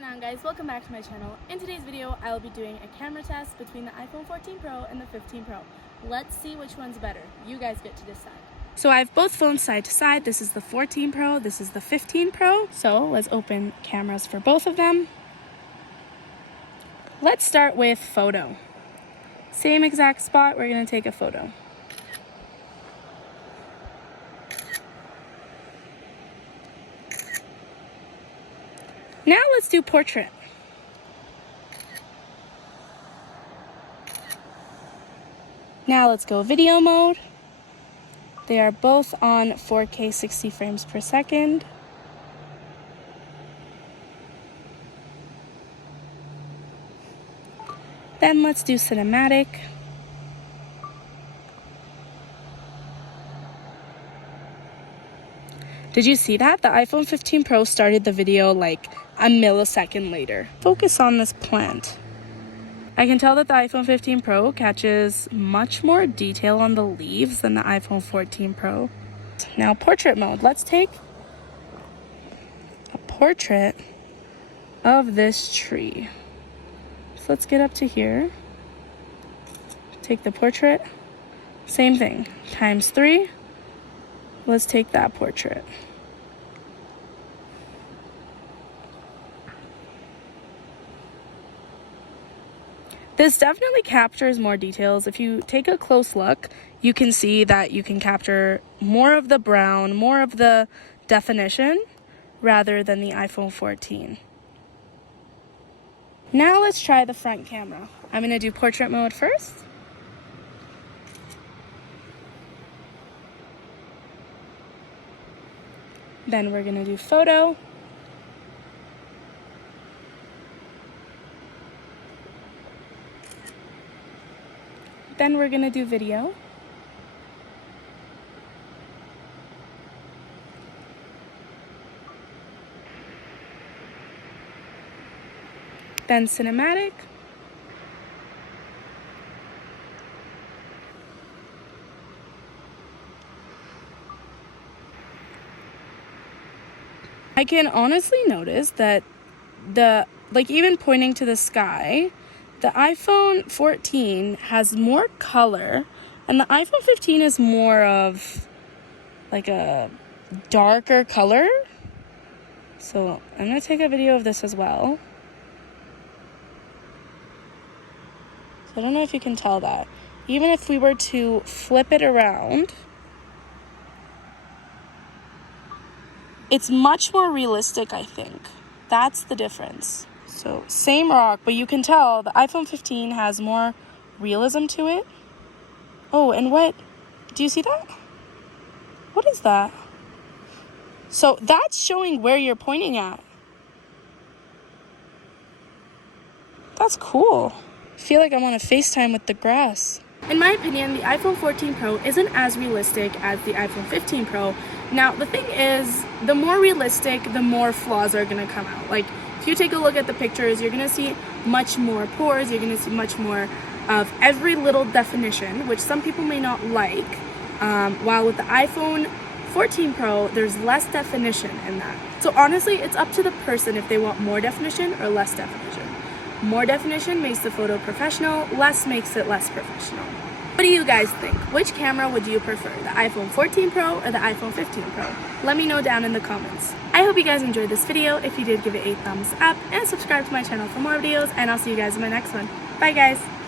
going on, guys? Welcome back to my channel. In today's video, I will be doing a camera test between the iPhone 14 Pro and the 15 Pro. Let's see which one's better. You guys get to decide. So I have both phones side to side. This is the 14 Pro, this is the 15 Pro. So let's open cameras for both of them. Let's start with photo. Same exact spot, we're gonna take a photo. Now let's do portrait. Now let's go video mode. They are both on 4K 60 frames per second. Then let's do cinematic. Did you see that? The iPhone 15 Pro started the video like a millisecond later. Focus on this plant. I can tell that the iPhone 15 Pro catches much more detail on the leaves than the iPhone 14 Pro. Now portrait mode. Let's take a portrait of this tree. So let's get up to here. Take the portrait. Same thing. Times 3. Let's take that portrait. This definitely captures more details. If you take a close look, you can see that you can capture more of the brown, more of the definition, rather than the iPhone 14. Now let's try the front camera. I'm going to do portrait mode first. Then we're going to do photo. Then we're going to do video. Then cinematic. I can honestly notice that even pointing to the sky, the iPhone 14 has more color and the iPhone 15 is more of like a darker color. So I'm gonna take a video of this as well. So I don't know if you can tell that. Even if we were to flip it around, it's much more realistic, I think. That's the difference. So same rock, but you can tell the iPhone 15 has more realism to it. Oh, and what? Do you see that? What is that? So that's showing where you're pointing at. That's cool. I feel like I'm on a FaceTime with the grass. In my opinion, the iPhone 14 Pro isn't as realistic as the iPhone 15 Pro. Now, the thing is, the more realistic, the more flaws are gonna come out. Like, if you take a look at the pictures, you're gonna see much more pores, you're gonna see much more of every little definition, which some people may not like. While with the iPhone 14 Pro, there's less definition in that. So honestly, it's up to the person if they want more definition or less definition. More definition makes the photo professional, less makes it less professional. What do you guys think? Which camera would you prefer, the iPhone 14 Pro or the iPhone 15 Pro? Let me know down in the comments. I hope you guys enjoyed this video. If you did, give it a thumbs up and subscribe to my channel for more videos, and I'll see you guys in my next one. Bye guys!